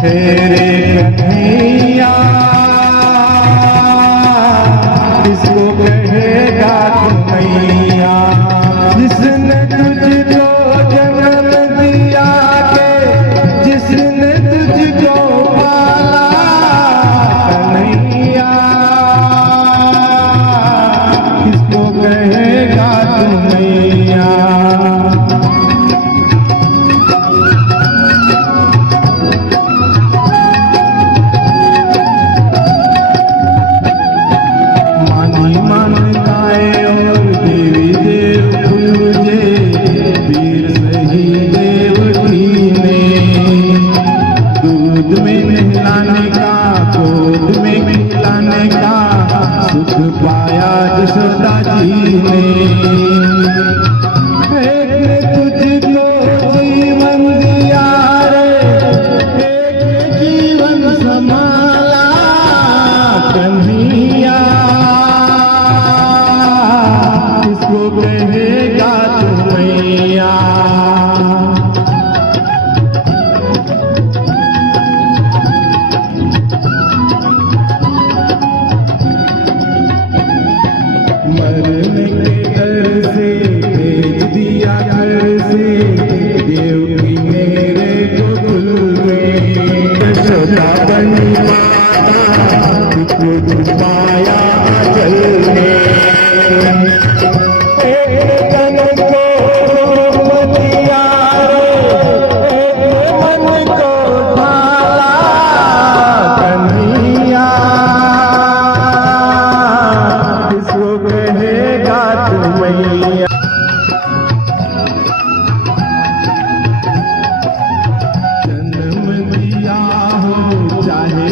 तेरे कन्हैया किसको कहेगा कन्हैया, जिसने तुझको जन्म दिया के, जिसने तुझको पाला कन्हैया, किसको कहेगा कन्हैया। सुख पाया यशोदा जी ने, एक तुझको जीवन दिया रे, एक जीवन संभाला कन्हैया, किसको कहेगा कन्हैया। मरने के डर से भेज दिया घर से, देवकी मेरे को भूल गई, यशोदा बनी माता तुझको छुपाया जल में, एक तन को दिया रे, एक मन को ढाला कन्हैया, किसको कहेगा कन्हैया। जन्म दिया हो चाहे